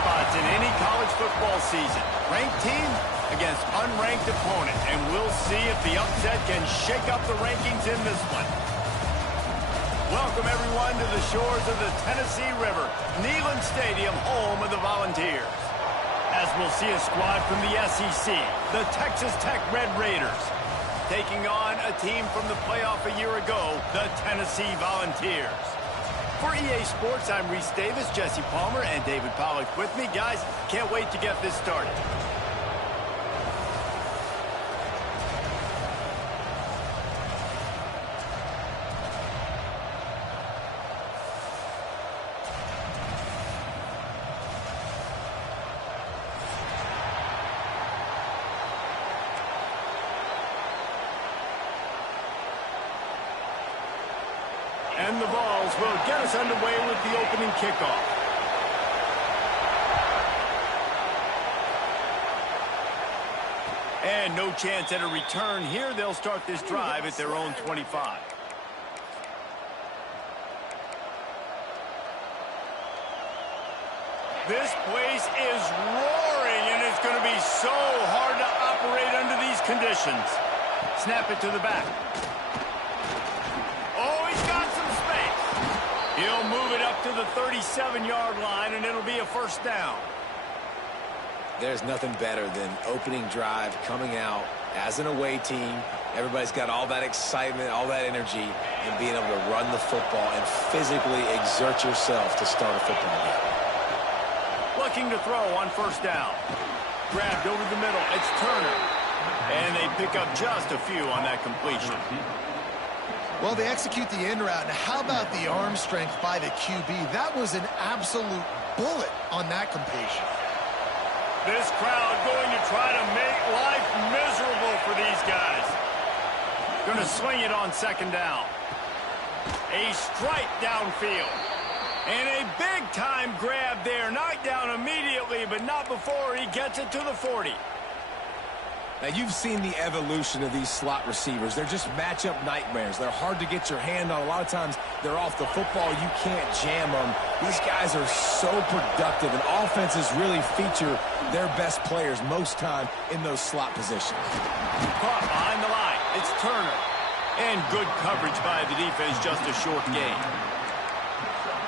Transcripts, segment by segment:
spots in any college football season. Ranked team against unranked opponent, and we'll see if the upset can shake up the rankings in this one. Welcome, everyone, to the shores of the Tennessee River, Neyland Stadium, home of the Volunteers. As we'll see a squad from the SEC, the Texas Tech Red Raiders, taking on a team from the playoff a year ago, the Tennessee Volunteers. For EA Sports, I'm Reese Davis, Jesse Palmer, and David Pollack with me. Guys, can't wait to get this started. And the Vols will get us underway with the opening kickoff. And no chance at a return here. They'll start this drive at their own 25. This place is roaring, and it's going to be so hard to operate under these conditions. Snap it to the back. He'll move it up to the 37-yard line, and it'll be a first down. There's nothing better than opening drive, coming out as an away team. Everybody's got all that excitement, all that energy, and being able to run the football and physically exert yourself to start a football game. Looking to throw on first down. Grabbed over the middle. It's Turner. And they pick up just a few on that completion. Well, they execute the in route. Now, how about the arm strength by the QB? That was an absolute bullet on that completion. This crowd going to try to make life miserable for these guys. Going to swing it on second down. A strike downfield. And a big-time grab there. Knocked down immediately, but not before he gets it to the 40. Now, you've seen the evolution of these slot receivers. They're just matchup nightmares. They're hard to get your hand on. A lot of times, they're off the football. You can't jam them. These guys are so productive, and offenses really feature their best players most time in those slot positions. Caught behind the line. It's Turner. And good coverage by the defense, just a short gain.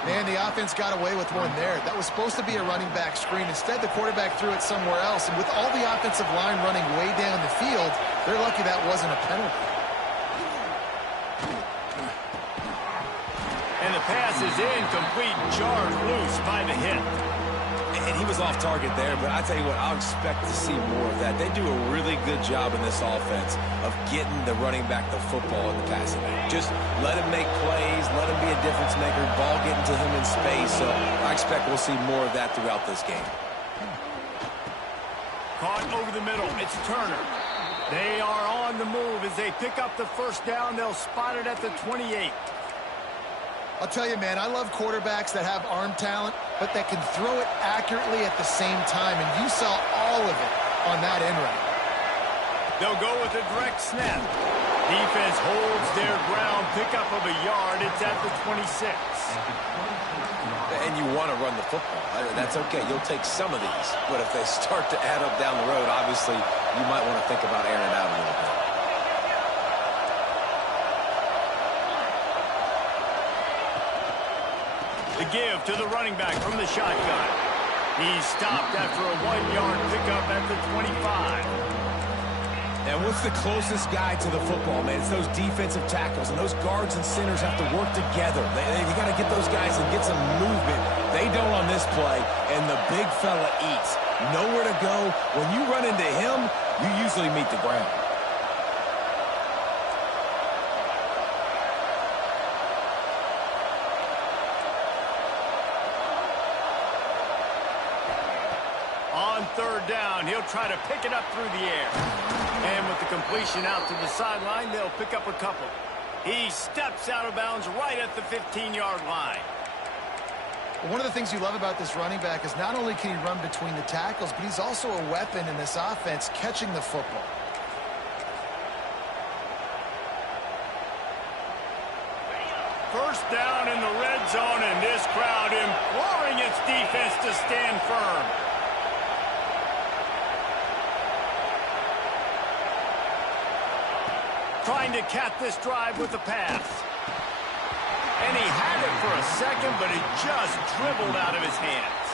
Man, the offense got away with one there. That was supposed to be a running back screen. Instead, the quarterback threw it somewhere else. And with all the offensive line running way down the field, they're lucky that wasn't a penalty. And the pass is incomplete, jarred loose by the hit. And he was off target there, but I tell you what, I'll expect to see more of that. They do a really good job in this offense of getting the running back the football in the passing game. Just let him make plays, let him be a difference maker, ball getting to him in space. So I expect we'll see more of that throughout this game. Caught over the middle. It's Turner. They are on the move as they pick up the first down. They'll spot it at the 28. I'll tell you, man, I love quarterbacks that have arm talent, but that can throw it accurately at the same time, and you saw all of it on that in route. They'll go with a direct snap. Defense holds their ground, pickup of a yard. It's at the 26. And you want to run the football. That's okay. You'll take some of these, but if they start to add up down the road, obviously you might want to think about airing it out a little bit. The give to the running back from the shotgun. He's stopped after a 1-yard pickup at the 25. And what's the closest guy to the football, man? It's those defensive tackles, and those guards and centers have to work together. They got to get those guys and get some movement. They don't on this play, and the big fella eats. Nowhere to go. When you run into him, you usually meet the ground. On third down, he'll try to pick it up through the air. And with the completion out to the sideline, they'll pick up a couple. He steps out of bounds right at the 15-yard line. One of the things you love about this running back is not only can he run between the tackles, but he's also a weapon in this offense catching the football. First down in the red zone, and this crowd imploring its defense to stand firm. Trying to cap this drive with the pass. And he had it for a second, but it just dribbled out of his hands.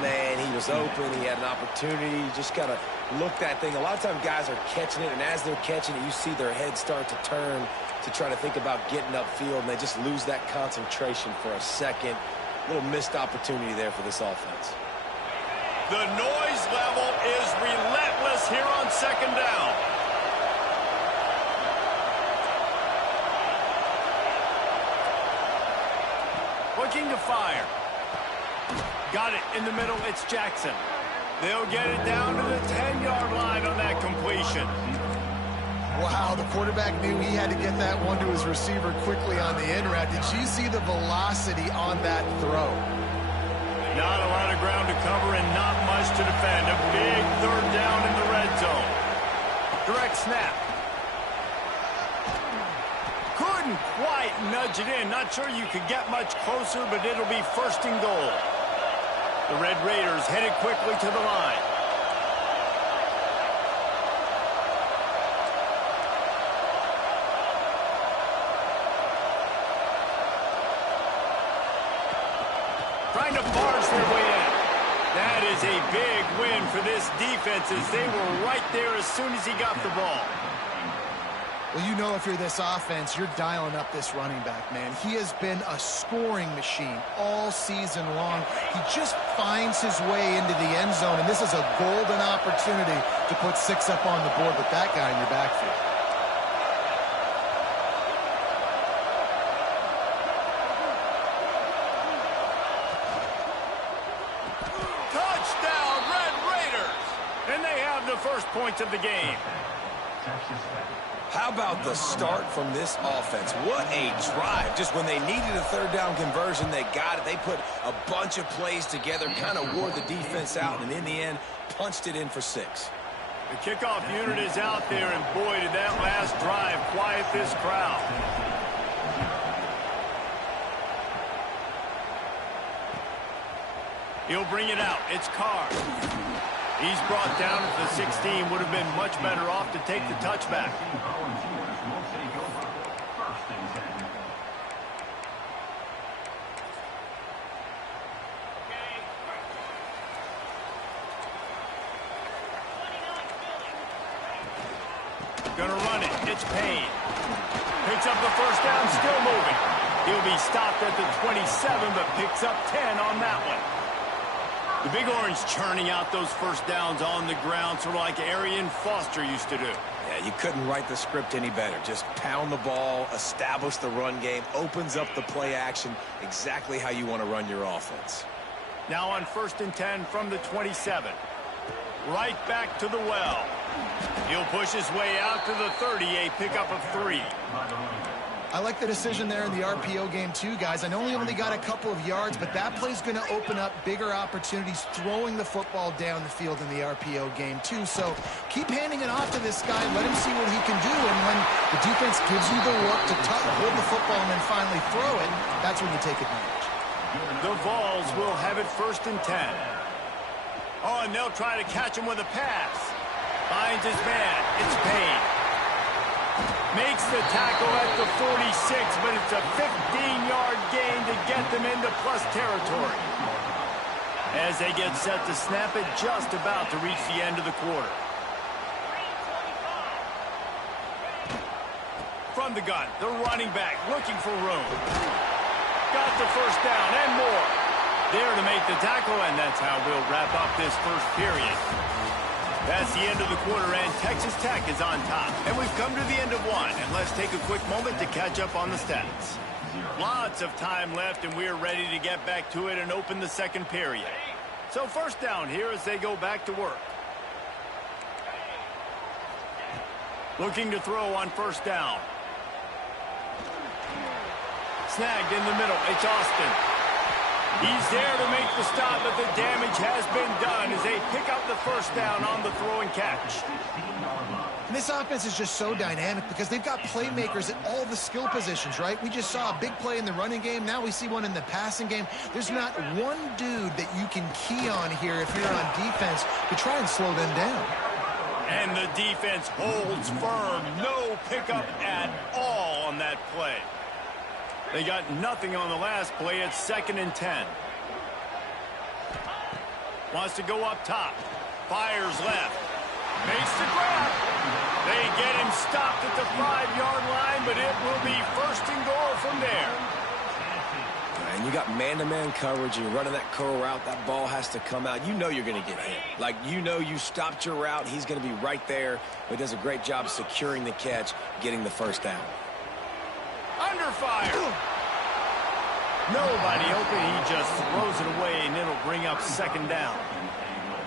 Man, he was open. He had an opportunity. You just got to look that thing. A lot of times guys are catching it, and as they're catching it, you see their head start to turn to try to think about getting upfield, and they just lose that concentration for a second. A little missed opportunity there for this offense. The noise level is relentless here on second down. Looking to fire. Got it in the middle. It's Jackson. They'll get it down to the 10-yard line on that completion. Wow, the quarterback knew he had to get that one to his receiver quickly on the in route. Did you see the velocity on that throw? Not a lot of ground to cover and not much to defend. A big third down in the red zone. Direct snap. Couldn't quite nudge it in. Not sure you could get much closer, but it'll be first and goal. The Red Raiders headed quickly to the line. Trying to barge their way in. That is a big win for this defense as they were right there as soon as he got the ball. Well, you know, if you're this offense, you're dialing up this running back, man. He has been a scoring machine all season long. He just finds his way into the end zone, and this is a golden opportunity to put 6 up on the board with that guy in your backfield. Touchdown, Red Raiders! And they have the first points of the game. How about the start from this offense? What a drive. Just when they needed a third down conversion, they got it. They put a bunch of plays together, kind of wore the defense out, and in the end, punched it in for 6. The kickoff unit is out there, and boy, did that last drive quiet this crowd. He'll bring it out. It's Carr. He's brought down at the 16. Would have been much better off to take the touchback. Gonna run it. It's Payne. Picks up the first down, still moving. He'll be stopped at the 27, but picks up 10 on that one. The Big Orange churning out those first downs on the ground, sort of like Arian Foster used to do. Yeah, you couldn't write the script any better. Just pound the ball, establish the run game, opens up the play action, exactly how you want to run your offense. Now on 1st and 10 from the 27. Right back to the well. He'll push his way out to the 30, a pickup of 3. I like the decision there in the RPO game too, guys. I know he only got a couple of yards, but that play's going to open up bigger opportunities throwing the football down the field in the RPO game too. So keep handing it off to this guy. Let him see what he can do. And when the defense gives you the look to hold the football and then finally throw it, that's when you take advantage. The Vols will have it 1st and 10. Oh, and they'll try to catch him with a pass. Finds his man. It's Payne. Makes the tackle at the 46, but it's a 15-yard gain to get them into plus territory. As they get set to snap it, just about to reach the end of the quarter. From the gun, the running back looking for room. Got the first down and more. There to make the tackle, and that's how we'll wrap up this first period. That's the end of the quarter, and Texas Tech is on top. And we've come to the end of one, and let's take a quick moment to catch up on the stats. Lots of time left, and we're ready to get back to it and open the second period. So first down here as they go back to work. Looking to throw on first down. Snagged in the middle. It's Austin. He's there to make the stop, but the damage has been done as they pick up the first down on the throw and catch. And this offense is just so dynamic because they've got playmakers at all the skill positions, right? We just saw a big play in the running game. Now we see one in the passing game. There's not one dude that you can key on here if you're on defense to try and slow them down. And the defense holds firm. No pickup at all on that play. They got nothing on the last play. It's 2nd and 10. Wants to go up top. Fires left. Makes the grab. They get him stopped at the 5-yard line, but it will be 1st and goal from there. And you got man-to-man coverage. You're running that curl route. That ball has to come out. You know you're going to get hit. Like, you know you stopped your route. He's going to be right there. But he does a great job securing the catch, getting the first down. Under fire. Nobody open. He just throws it away, and it'll bring up 2nd down.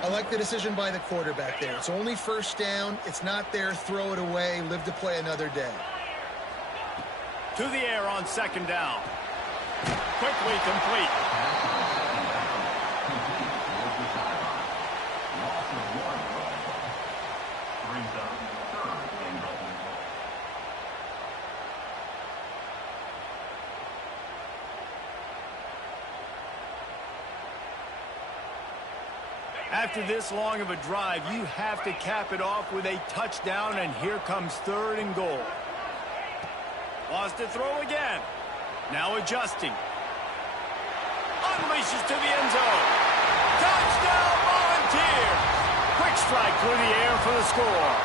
I like the decision by the quarterback there. It's only 1st down. It's not there. Throw it away. Live to play another day. To the air on 2nd down. Quickly complete. After this long of a drive, you have to cap it off with a touchdown, and here comes 3rd and goal. Lost to throw again. Now adjusting. Unleashes to the end zone. Touchdown, Volunteers! Quick strike through the air for the score.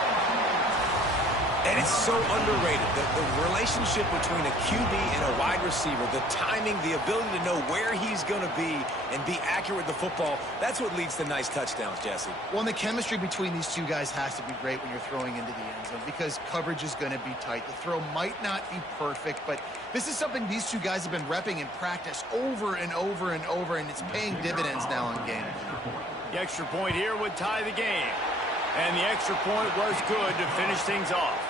And it's so underrated. The relationship between a QB and a wide receiver, the timing, the ability to know where he's going to be and be accurate with the football, that's what leads to nice touchdowns, Jesse. Well, and the chemistry between these two guys has to be great when you're throwing into the end zone because coverage is going to be tight. The throw might not be perfect, but this is something these two guys have been repping in practice over and over and over, and it's paying dividends now in game. The extra point here would tie the game. And the extra point was good to finish things off.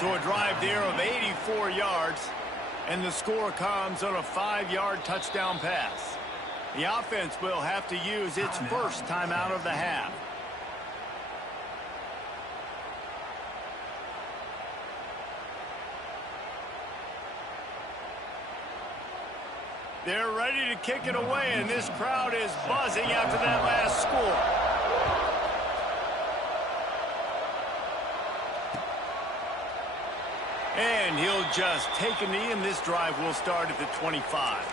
So a drive there of 84 yards, and the score comes on a 5-yard touchdown pass. The offense will have to use its first timeout of the half. They're ready to kick it away, and this crowd is buzzing after that last score. And he'll just take a knee, and this drive will start at the 25.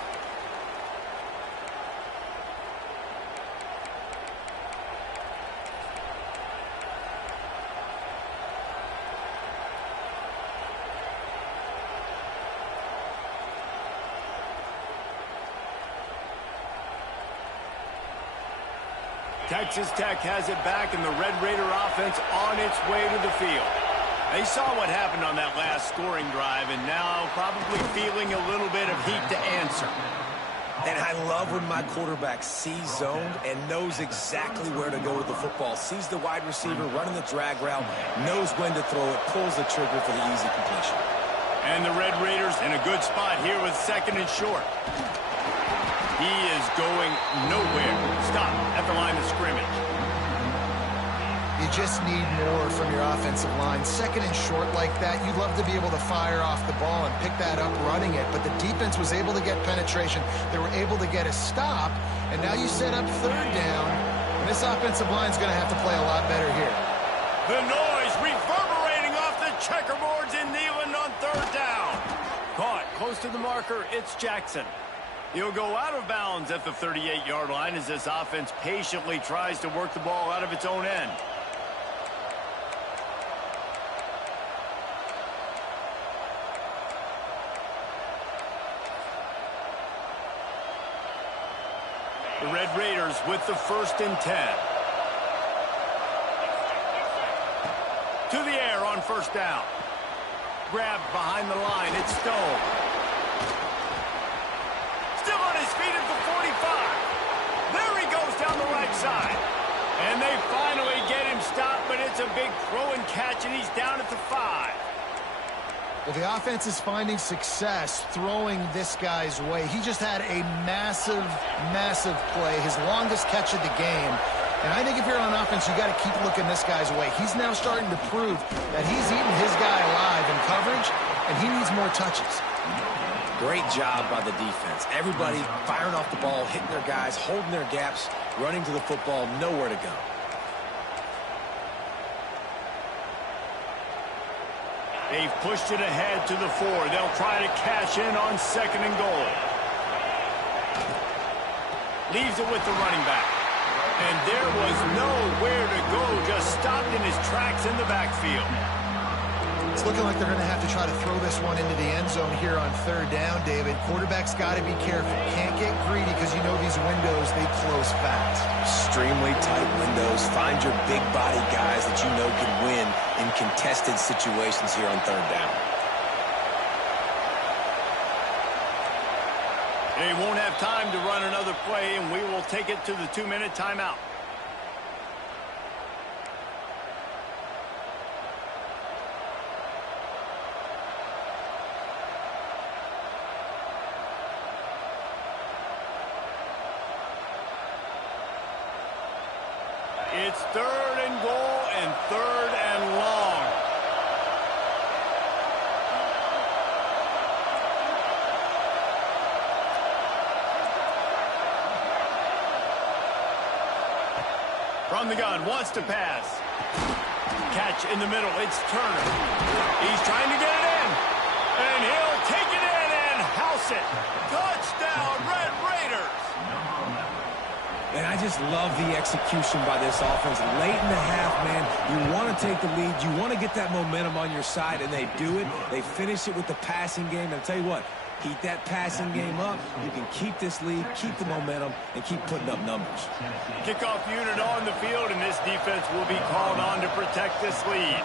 Texas Tech has it back, and the Red Raider offense on its way to the field. They saw what happened on that last scoring drive, and now probably feeling a little bit of heat to answer. And I love when my quarterback sees zoned and knows exactly where to go with the football. Sees the wide receiver running the drag route, knows when to throw it, pulls the trigger for the easy completion. And the Red Raiders in a good spot here with 2nd and short. He is going nowhere. Stop at the line of scrimmage. You just need more from your offensive line. 2nd and short like that, you'd love to be able to fire off the ball and pick that up running it, but the defense was able to get penetration. They were able to get a stop, and now you set up 3rd down, and this offensive line's going to have to play a lot better here. The noise reverberating off the checkerboards in Neyland on 3rd down. Caught close to the marker, it's Jackson. He'll go out of bounds at the 38-yard line as this offense patiently tries to work the ball out of its own end. The Red Raiders with the 1st and 10. To the air on 1st down. Grabbed behind the line. It's Stone. Still on his feet at the 45. There he goes down the right side. And they finally get him stopped, but it's a big throw and catch, and he's down at the 5. Well, the offense is finding success throwing this guy's way. He just had a massive, massive play, his longest catch of the game. And I think if you're on offense, you got to keep looking this guy's way. He's now starting to prove that he's eating his guy alive in coverage, and he needs more touches. Great job by the defense. Everybody firing off the ball, hitting their guys, holding their gaps, running to the football, nowhere to go. They've pushed it ahead to the 4. They'll try to cash in on 2nd and goal. Leaves it with the running back. And there was nowhere to go, just stopped in his tracks in the backfield. It's looking like they're going to have to try to throw this one into the end zone here on 3rd down, David. Quarterback's got to be careful. Can't get greedy because you know these windows, they close fast. Extremely tight windows. Find your big body guys that you know can win in contested situations here on 3rd down. They won't have time to run another play, and we will take it to the 2-minute timeout. It's 3rd and goal and 3rd and long. From the gun, wants to pass. Catch in the middle, it's Turner. He's trying to get it in. And he'll take it in and house it. Touchdown, Red Raiders. And I just love the execution by this offense. Late in the half, man, you want to take the lead. You want to get that momentum on your side, and they do it. They finish it with the passing game. And I'll tell you what, keep that passing game up. You can keep this lead, keep the momentum, and keep putting up numbers. Kickoff unit on the field, and this defense will be called on to protect this lead.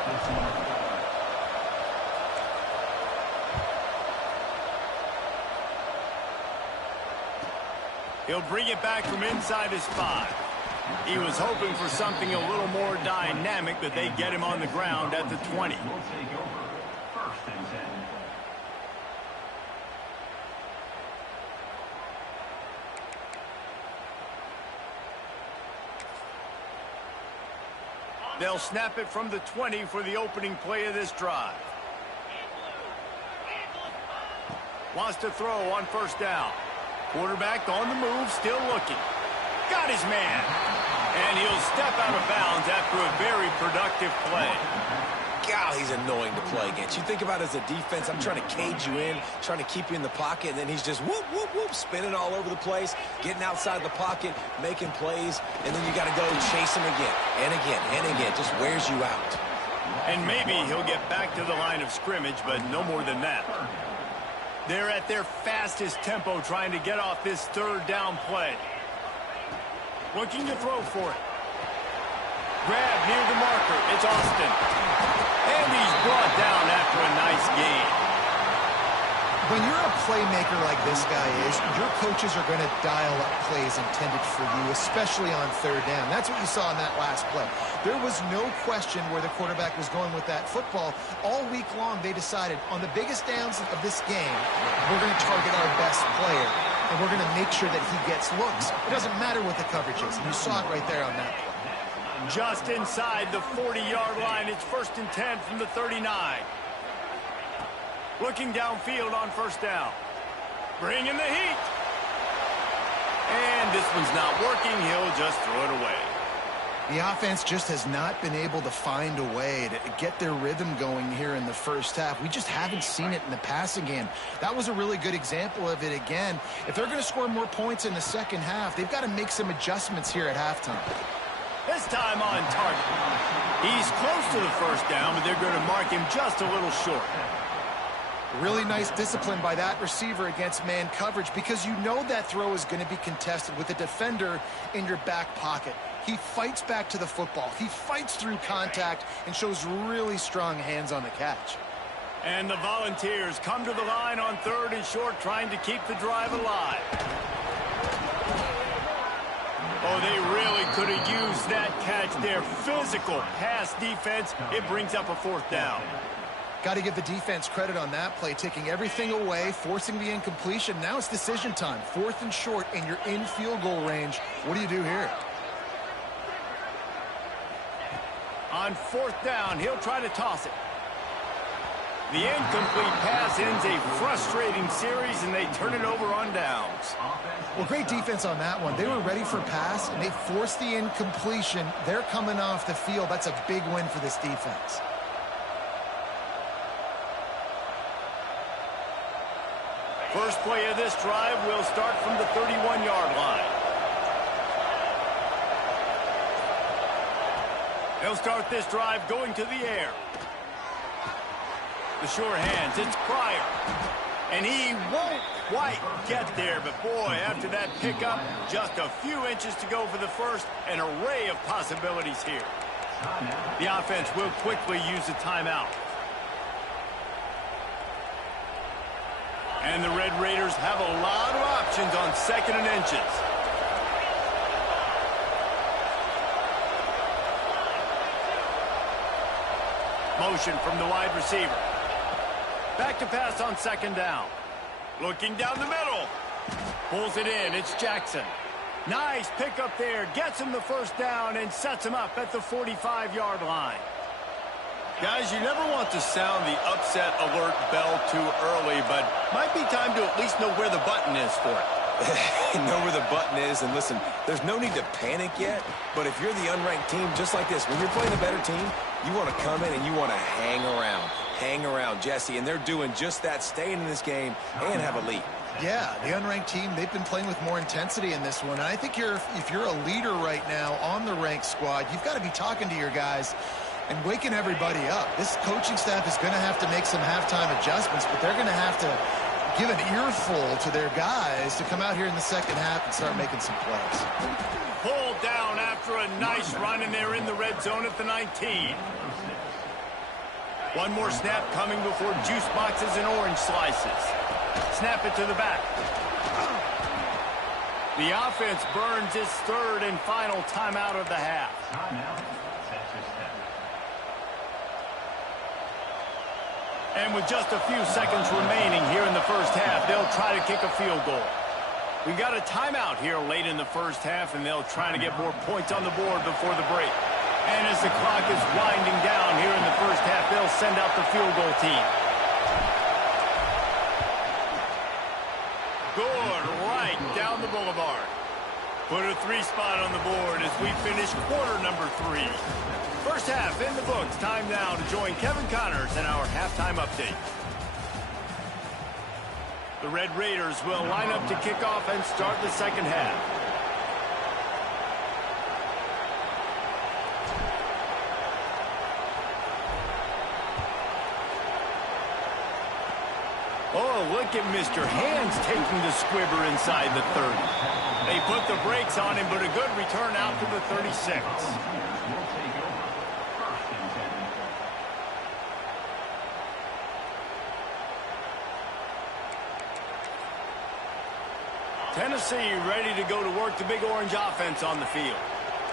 He'll bring it back from inside his 5. He was hoping for something a little more dynamic, but they get him on the ground at the 20. They'll snap it from the 20 for the opening play of this drive. Wants to throw on 1st down. Quarterback on the move, still looking. Got his man. And he'll step out of bounds after a very productive play. God, he's annoying to play against. You think about it as a defense, I'm trying to cage you in, trying to keep you in the pocket, and then he's just whoop, whoop, whoop, spinning all over the place, getting outside the pocket, making plays, and then you got to go chase him again, and again, and again. Just wears you out. And maybe he'll get back to the line of scrimmage, but no more than that. They're at their fastest tempo trying to get off this 3rd down play. Looking to throw for it. Grab near the marker. It's Austin. And he's brought down after a nice gain. When you're a playmaker like this guy is, your coaches are going to dial up plays intended for you, especially on 3rd down. That's what you saw in that last play. There was no question where the quarterback was going with that football. All week long, they decided on the biggest downs of this game, we're going to target our best player, and we're going to make sure that he gets looks. It doesn't matter what the coverage is, and you saw it right there on that play. Just inside the 40-yard line, it's 1st and 10 from the 39. Looking downfield on 1st down. Bringing the heat. And this one's not working. He'll just throw it away. The offense just has not been able to find a way to get their rhythm going here in the 1st half. We just haven't seen it in the passing game. That was a really good example of it again. If they're going to score more points in the 2nd half, they've got to make some adjustments here at halftime. This time on target. He's close to the 1st down, but they're going to mark him just a little short. Really nice discipline by that receiver against man coverage because you know that throw is going to be contested with a defender in your back pocket. He fights back to the football. He fights through contact and shows really strong hands on the catch. And the Volunteers come to the line on 3rd and short, trying to keep the drive alive. Oh, they really could have used that catch there. Physical pass defense. It brings up a 4th down. Got to give the defense credit on that play, taking everything away, forcing the incompletion. Now it's decision time. 4th and short, and you're in field goal range. What do you do here? On 4th down, he'll try to toss it. The incomplete pass ends a frustrating series, and they turn it over on downs. Well, great defense on that one. They were ready for pass, and they forced the incompletion. They're coming off the field. That's a big win for this defense. First play of this drive will start from the 31-yard line. They'll start this drive going to the air. The sure hands, it's Pryor. And he won't quite get there, but boy, after that pickup, just a few inches to go for the first, an array of possibilities here. The offense will quickly use a timeout. And the Red Raiders have a lot of options on 2nd and inches. Motion from the wide receiver. Back to pass on 2nd down. Looking down the middle. Pulls it in. It's Jackson. Nice pickup there. Gets him the first down and sets him up at the 45-yard line. Guys, you never want to sound the upset alert bell too early, but might be time to at least know where the button is for it. Know where the button is, and listen, there's no need to panic yet, but if you're the unranked team, just like this, when you're playing a better team, you want to come in and you want to hang around, Jesse, and they're doing just that, staying in this game and have a lead. Yeah, the unranked team, they've been playing with more intensity in this one, and I think if you're a leader right now on the ranked squad, you've got to be talking to your guys and waking everybody up. This coaching staff is going to have to make some halftime adjustments, but they're going to have to give an earful to their guys to come out here in the second half and start making some plays. Pulled down after a nice run, and they're in the red zone at the 19. One more snap coming before juice boxes and orange slices. Snap it to the back. The offense burns its 3rd and final timeout of the half. And with just a few seconds remaining here in the first half, they'll try to kick a field goal. We got a timeout here late in the first half, and they'll try to get more points on the board before the break. And as the clock is winding down here in the first half, they'll send out the field goal team. Good, right down the boulevard. Put a 3 spot on the board as we finish quarter number 3. First half in the books. Time now to join Kevin Connors in our halftime update. The Red Raiders will line up to kick off and start the second half. Oh, look at Mr. Hands taking the squibber inside the 30. They put the brakes on him, but a good return out to the 36. Tennessee ready to go to work the Big Orange offense on the field.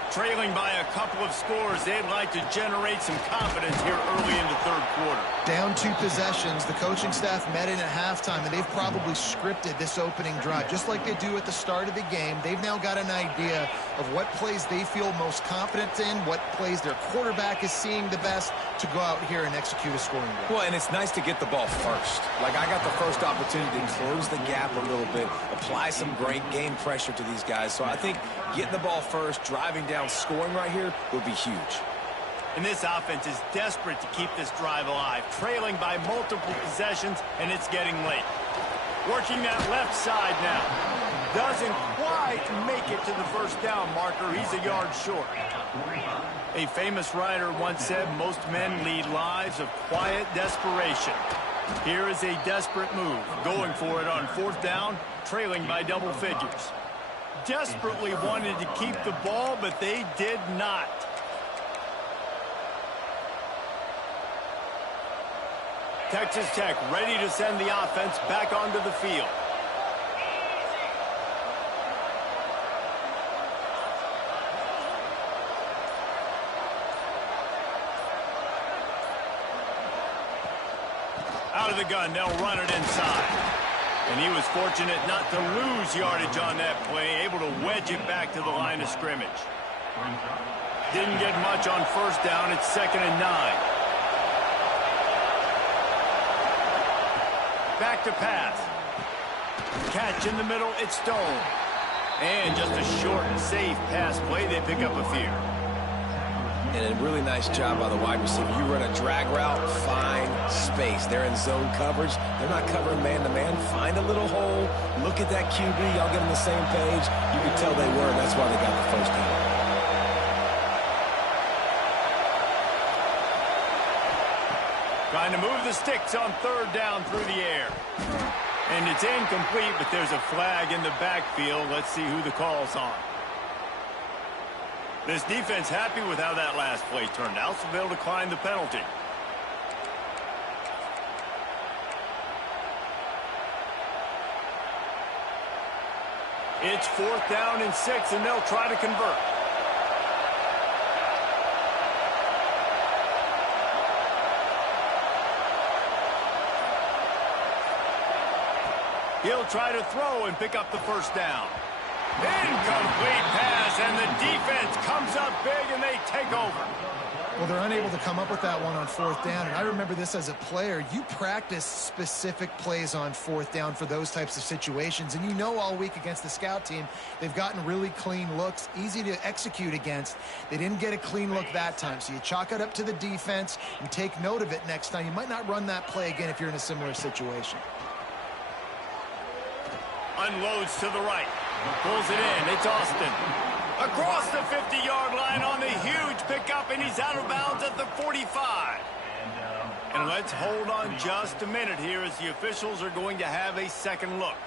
Trailing by a couple of scores, they'd like to generate some confidence here early in the third quarter. Down 2 possessions, the coaching staff met in at halftime, and they've probably scripted this opening drive. Just like they do at the start of the game, they've now got an idea of what plays they feel most confident in, what plays their quarterback is seeing the best to go out here and execute a scoring drive. Well, and it's nice to get the ball first. Like, I got the first opportunity to close the gap a little bit, apply some great game pressure to these guys. So I think getting the ball first, driving down, scoring right here would be huge. And this offense is desperate to keep this drive alive, trailing by multiple possessions, and it's getting late. Working that left side now. Doesn't quite make it to the first down marker. He's a yard short. A famous writer once said, most men lead lives of quiet desperation. Here is a desperate move, going for it on 4th down, trailing by double figures. Desperately wanted to keep the ball, but they did not. Texas Tech ready to send the offense back onto the field. Out of the gun, they'll run it inside. And he was fortunate not to lose yardage on that play, able to wedge it back to the line of scrimmage. Didn't get much on first down. It's 2nd and 9. Back to pass. Catch in the middle, it's Stone. And just a short and safe pass play, they pick up a few. And a really nice job by the wide receiver. You run a drag route, find space. They're in zone coverage. They're not covering man-to-man. Find a little hole. Look at that QB. Y'all get on the same page. You can tell they were, and that's why they got the first down. Trying to move the sticks on 3rd down through the air. And it's incomplete, but there's a flag in the backfield. Let's see who the call's on. This defense happy with how that last play turned out, so they'll decline the penalty. It's 4th down and 6, and they'll try to convert. He'll try to throw and pick up the first down. Incomplete pass, and the defense comes up big, and they take over. Well, they're unable to come up with that one on 4th down, and I remember this as a player. You practice specific plays on 4th down for those types of situations, and you know all week against the scout team, they've gotten really clean looks, easy to execute against. They didn't get a clean look that time, so you chalk it up to the defense and take note of it next time. You might not run that play again if you're in a similar situation. Unloads to the right. Pulls it in. It's Austin. Across the 50-yard line on the huge pickup, and he's out of bounds at the 45. And let's hold on just a minute here as the officials are going to have a second look.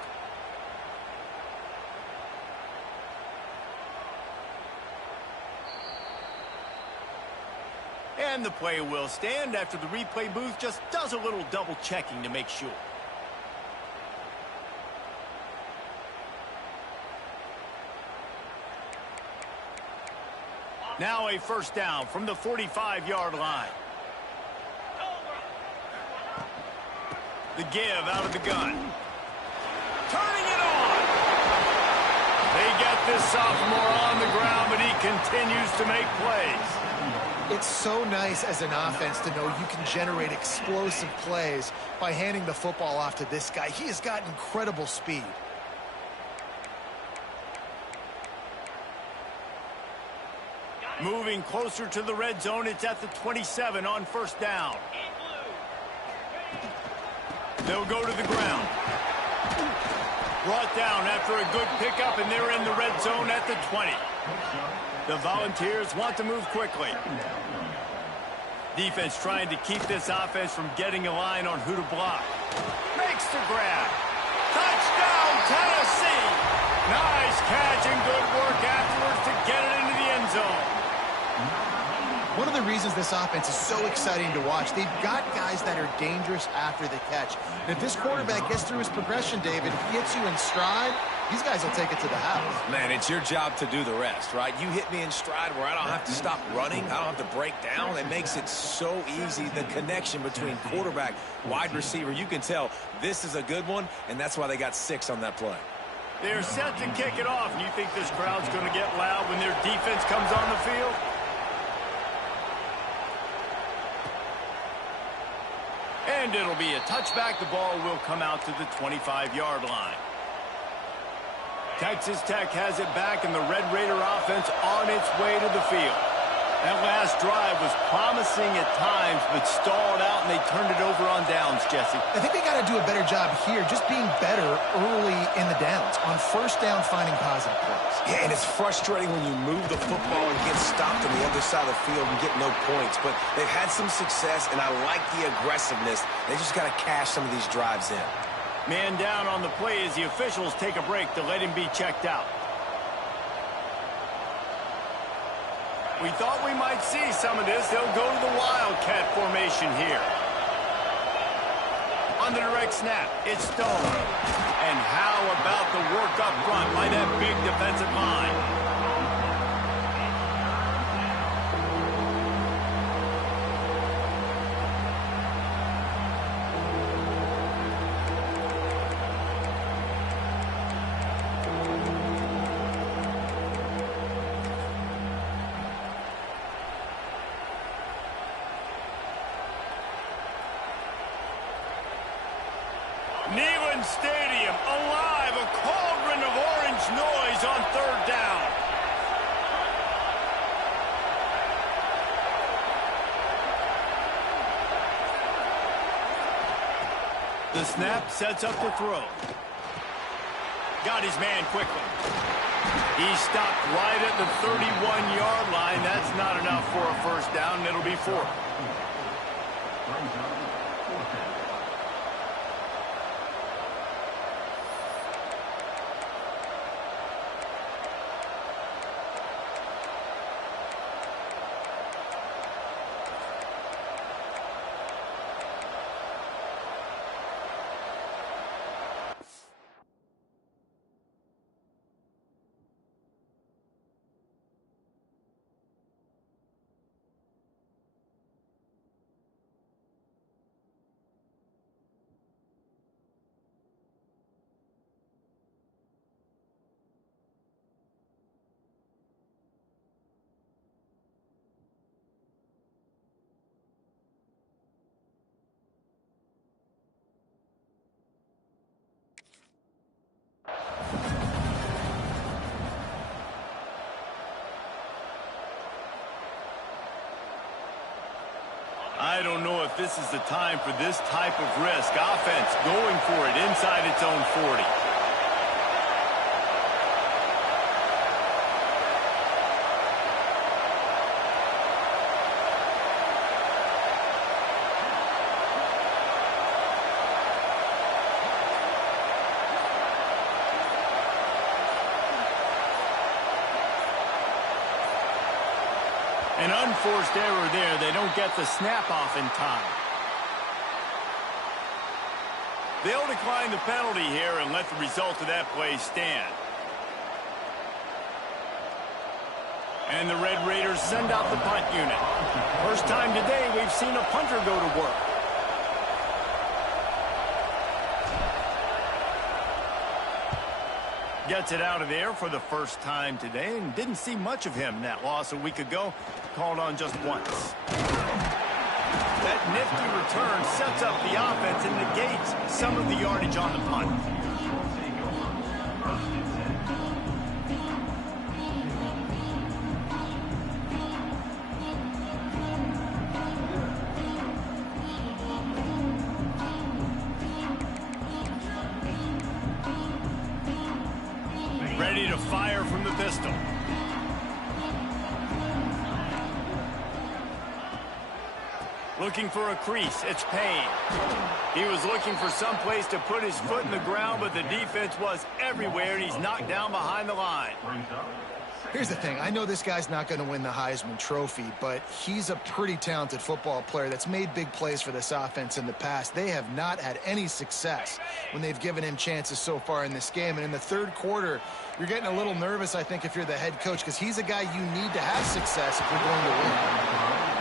And the play will stand after the replay booth just does a little double checking to make sure. Now a first down from the 45-yard line. The give out of the gun. Turning it on. They get this sophomore on the ground, but he continues to make plays. It's so nice as an offense to know you can generate explosive plays by handing the football off to this guy. He has got incredible speed. Moving closer to the red zone, it's at the 27 on first down. They'll go to the ground. Brought down after a good pickup, and they're in the red zone at the 20. The Volunteers want to move quickly. Defense trying to keep this offense from getting a line on who to block. Makes the grab. Touchdown, Tennessee! Nice catch and good work afterwards to get it into the end zone. One of the reasons this offense is so exciting to watch, they've got guys that are dangerous after the catch. And if this quarterback gets through his progression, David, gets you in stride, these guys will take it to the house. Man, it's your job to do the rest, right? You hit me in stride where I don't have to stop running. I don't have to break down. It makes it so easy, the connection between quarterback, wide receiver. You can tell this is a good one, and that's why they got 6 on that play. They're set to kick it off. And you think this crowd's going to get loud when their defense comes on the field? And it'll be a touchback. The ball will come out to the 25-yard line. Texas Tech has it back, and the Red Raider offense on its way to the field. That last drive was promising at times, but stalled out, and they turned it over on downs, Jesse. I think they got to do a better job here, just being better early in the downs. On first down, finding positive plays. Yeah, and it's frustrating when you move the football and get stopped on the other side of the field and get no points. But they've had some success, and I like the aggressiveness. They just got to cash some of these drives in. Man down on the play as the officials take a break to let him be checked out. We thought we might see some of this. They'll go to the Wildcat formation here. On the direct snap, it's Stone. And how about the work up front by that big defensive line? Nissan Stadium alive, a cauldron of orange noise on third down. The snap sets up the throw. Got his man quickly. He stopped right at the 31-yard line. That's not enough for a first down. It'll be 4. I don't know if this is the time for this type of risk. Offense going for it inside its own 40. An unforced error there. They don't get the snap off in time. They'll decline the penalty here and let the result of that play stand. And the Red Raiders send out the punt unit. First time today we've seen a punter go to work. Gets it out of there for the first time today, and didn't see much of him. That loss a week ago, called on just once. That nifty return sets up the offense and negates some of the yardage on the punt. Ready to fire from the pistol. Looking for a crease. It's Payne. He was looking for some place to put his foot in the ground, but the defense was everywhere, and he's knocked down behind the line. Here's the thing. I know this guy's not going to win the Heisman Trophy, but he's a pretty talented football player that's made big plays for this offense in the past. They have not had any success when they've given him chances so far in this game. And in the third quarter, you're getting a little nervous, I think, if you're the head coach, because he's a guy you need to have success if you're going to win.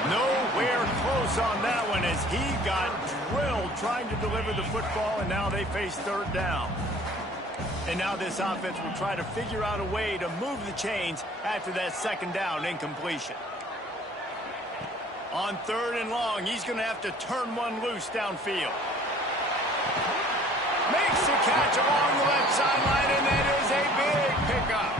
Nowhere close on that one as he got drilled trying to deliver the football, and now they face third down. And now this offense will try to figure out a way to move the chains after that second down incompletion. On third and long, he's going to have to turn one loose downfield. Makes the catch along the left sideline, and that is a big pickup.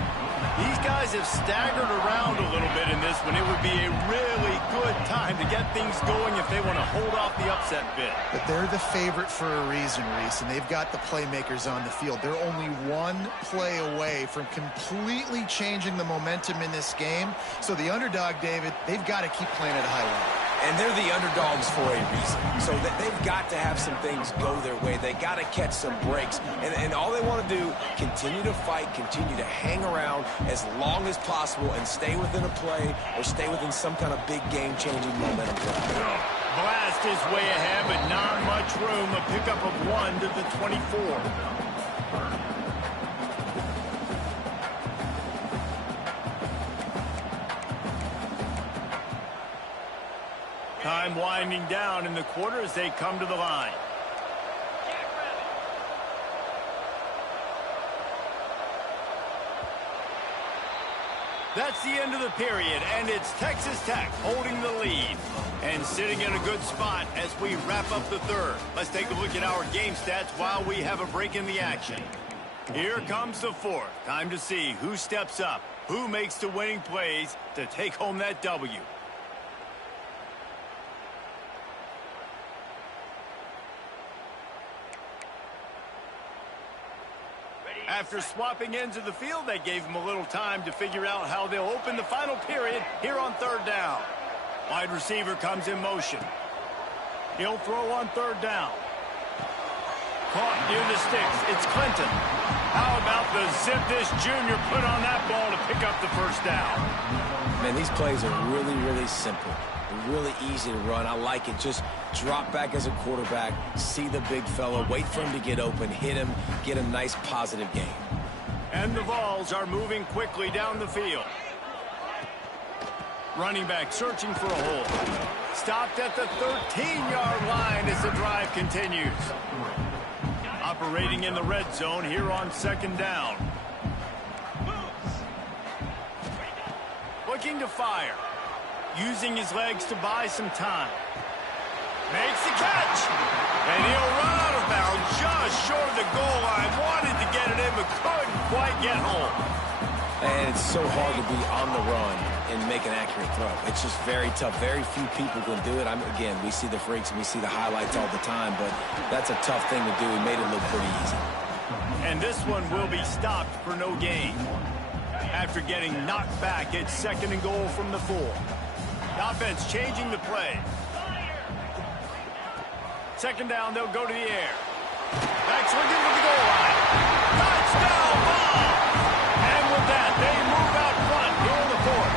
These guys have staggered around a little bit in this one. It would be a really good time to get things going if they want to hold off the upset bid. But they're the favorite for a reason, Reese, and they've got the playmakers on the field. They're only one play away from completely changing the momentum in this game. So the underdog, David, they've got to keep playing at a high level. And they're the underdogs for a reason. So they've got to have some things go their way. They got to catch some breaks. And all they want to do, continue to fight, continue to hang around as long as possible and stay within a play or stay within some kind of big game-changing momentum play. Blast is way ahead, but not much room. A pickup of 1 to the 24. Time winding down in the quarter as they come to the line. That's the end of the period, and it's Texas Tech holding the lead and sitting in a good spot as we wrap up the third. Let's take a look at our game stats while we have a break in the action. Here comes the fourth. Time to see who steps up, who makes the winning plays to take home that W. After swapping ends of the field, they gave them a little time to figure out how they'll open the final period here on third down. Wide receiver comes in motion. He'll throw on third down. Caught near the sticks. It's Clinton. How about the zip this junior put on that ball to pick up the first down? Man, these plays are really, really simple. They're really easy to run. I like it. Just drop back as a quarterback, see the big fella, wait for him to get open, hit him, get a nice positive gain. And the Vols are moving quickly down the field. Running back searching for a hole. Stopped at the 13-yard line as the drive continues. Operating in the red zone here on second down. Looking to fire. Using his legs to buy some time. Makes the catch. And he'll run out of bounds just short of the goal line. Wanted to get it in, but couldn't quite get home. And it's so hard to be on the run and make an accurate throw. It's just very tough. Very few people can do it. Again, we see the freaks and we see the highlights all the time, but that's a tough thing to do. He made it look pretty easy. And this one will be stopped for no gain. After getting knocked back, it's second and goal from the 4. The offense changing the play. Second down, they'll go to the air. Backs looking for the goal line. Touchdown ball! And with that, they move out front here in the 4th.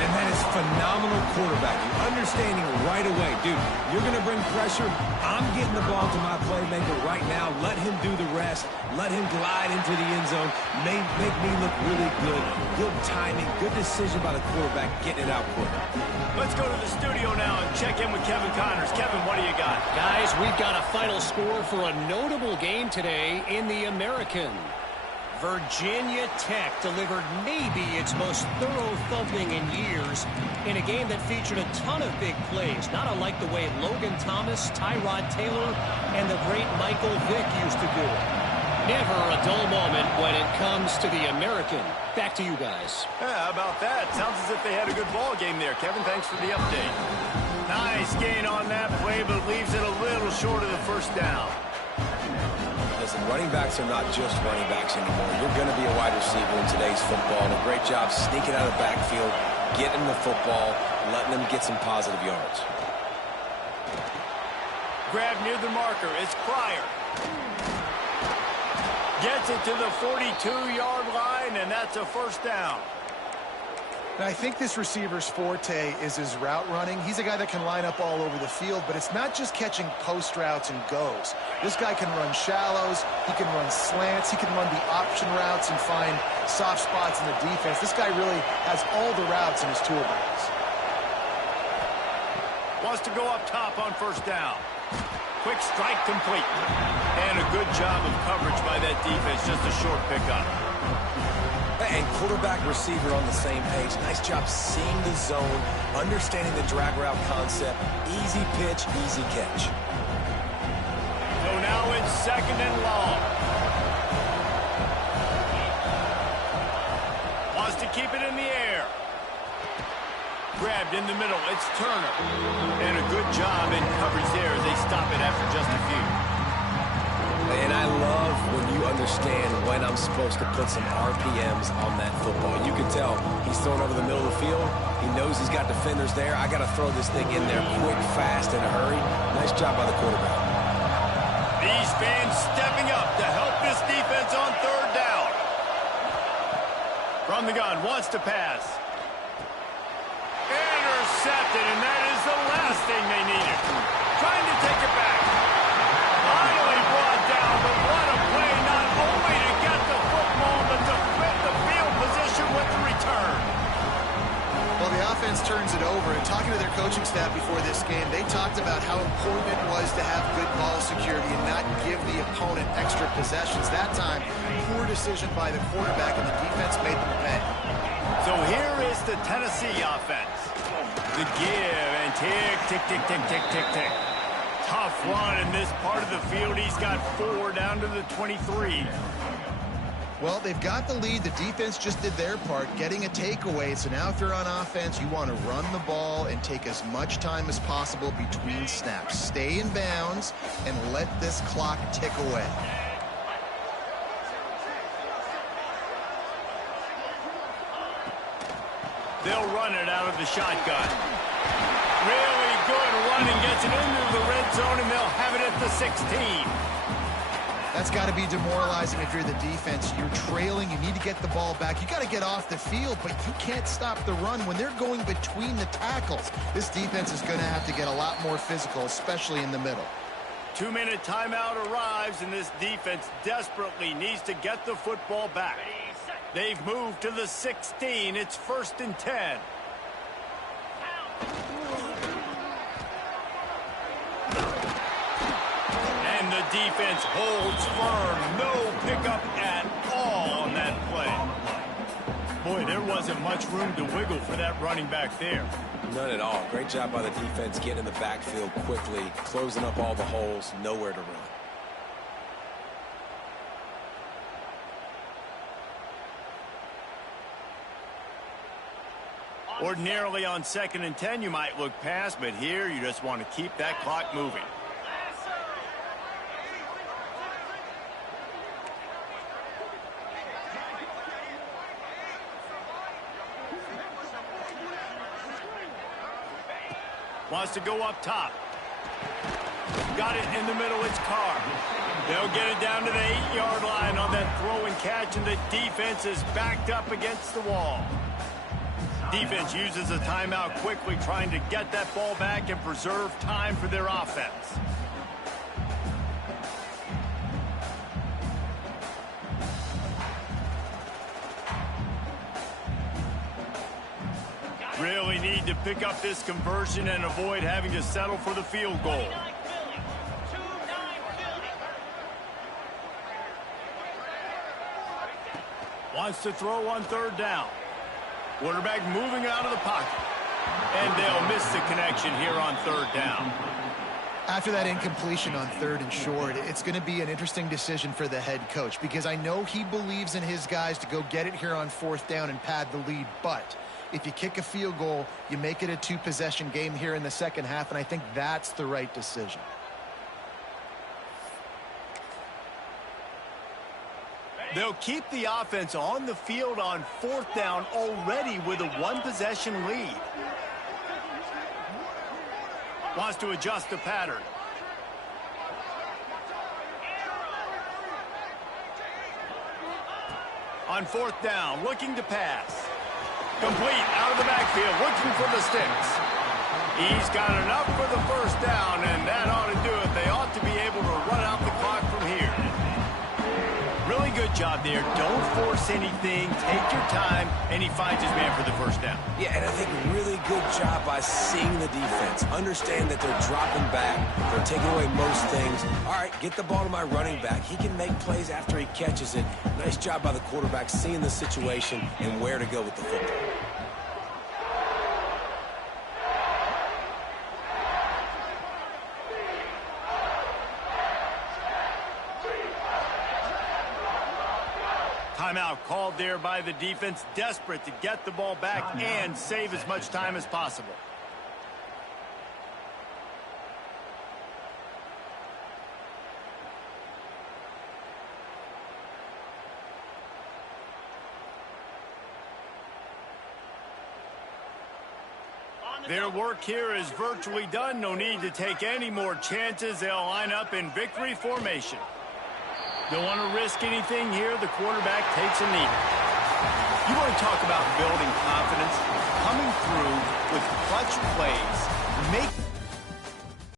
And that is phenomenal quarterbacking. Understanding right away. Dude, you're going to bring pressure. I'm getting the ball to my playmaker right now. Let him do the rest. Let him glide into the end zone. Make me look really good. Good timing. Good decision by the quarterback getting it out quick. Let's go to the studio now and check in with Kevin Connors. Kevin, what do you got? Guys, we've got a final score for a notable game today in the American. Virginia Tech delivered maybe its most thorough thumping in years in a game that featured a ton of big plays, not unlike the way Logan Thomas, Tyrod Taylor, and the great Michael Vick used to do it. Never a dull moment when it comes to the American. Back to you guys. Yeah, how about that? Sounds as if they had a good ball game there. Kevin, thanks for the update. Nice gain on that play, but leaves it a little short of the first down. Listen, running backs are not just running backs anymore. You're going to be a wide receiver in today's football. And a great job sneaking out of the backfield, getting the football, letting them get some positive yards. Grab near the marker. It's Pryor. Gets it to the 42-yard line, and that's a first down. And I think this receiver's forte is his route running. He's a guy that can line up all over the field, but it's not just catching post routes and goes. This guy can run shallows, he can run slants, he can run the option routes and find soft spots in the defense. This guy really has all the routes in his toolbox. Wants to go up top on first down. Quick strike complete. And a good job of coverage by that defense, just a short pickup. And quarterback receiver on the same page. Nice job seeing the zone, understanding the drag route concept. Easy pitch, easy catch. So now it's second and long. Wants to keep it in the air. Grabbed in the middle. It's Turner. And a good job in coverage there as they stop it after just a few. And I love when you understand when I'm supposed to put some RPMs on that football. You can tell he's throwing over the middle of the field. He knows he's got defenders there. I got to throw this thing in there quick, fast, in a hurry. Nice job by the quarterback. These fans stepping up to help this defense on third down. From the gun, wants to pass. Intercepted, and that is the last thing they needed. Trying to take it back. Finally brought down, but what a play, not only to get the football, but to flip the field position with the return. Well, the offense turns it over, and talking to their coaching staff before this game, they talked about how important it was to have good ball security and not give the opponent extra possessions. That time, poor decision by the quarterback, and the defense made them pay. So here is the Tennessee offense. The give and tick, tick, tick, tick, tick, tick, tick. Tough run in this part of the field. He's got 4 down to the 23. Well, they've got the lead. The defense just did their part, getting a takeaway. So now if you're on offense, you want to run the ball and take as much time as possible between snaps. Stay in bounds and let this clock tick away. They'll run it out of the shotgun. Really good running, gets it into the red zone, and they'll have it at the 16. That's got to be demoralizing if you're the defense. You're trailing. You need to get the ball back. You got to get off the field, but you can't stop the run when they're going between the tackles. This defense is going to have to get a lot more physical, especially in the middle. 2-minute timeout arrives, and this defense desperately needs to get the football back. They've moved to the 16. It's 1st and 10. And the defense holds firm. No pickup at all on that play. Boy, there wasn't much room to wiggle for that running back there. None at all. Great job by the defense getting in the backfield quickly, closing up all the holes, nowhere to run. Ordinarily on 2nd and 10, you might look past, but here you just want to keep that clock moving. Wants to go up top. Got it in the middle. It's Carr. They'll get it down to the 8-yard line on that throw and catch, and the defense is backed up against the wall. Defense uses a timeout quickly, trying to get that ball back and preserve time for their offense. Really need to pick up this conversion and avoid having to settle for the field goal. Wants to throw on 3rd down. Quarterback moving out of the pocket. And they'll miss the connection here on 3rd down. After that incompletion on 3rd and short, it's going to be an interesting decision for the head coach, because I know he believes in his guys to go get it here on 4th down and pad the lead. But if you kick a field goal, you make it a 2-possession game here in the second half, and I think that's the right decision. They'll keep the offense on the field on 4th down already with a 1-possession lead. Wants to adjust the pattern. On 4th down, looking to pass. Complete out of the backfield, looking for the sticks. He's got enough for the 1st down, and that ought to do it. They ought to be able to run out the clock from here. Really good job there. Don't force anything. Take your time, and he finds his man for the 1st down. Yeah, and I think really good job by seeing the defense. Understand that they're dropping back. They're taking away most things. All right, get the ball to my running back. He can make plays after he catches it. Nice job by the quarterback seeing the situation and where to go with the football. Timeout called there by the defense, desperate to get the ball back and save as much time as possible. Their work here is virtually done. No need to take any more chances. They'll line up in victory formation. Don't want to risk anything here. The quarterback takes a knee. You want to talk about building confidence? Coming through with clutch plays. Make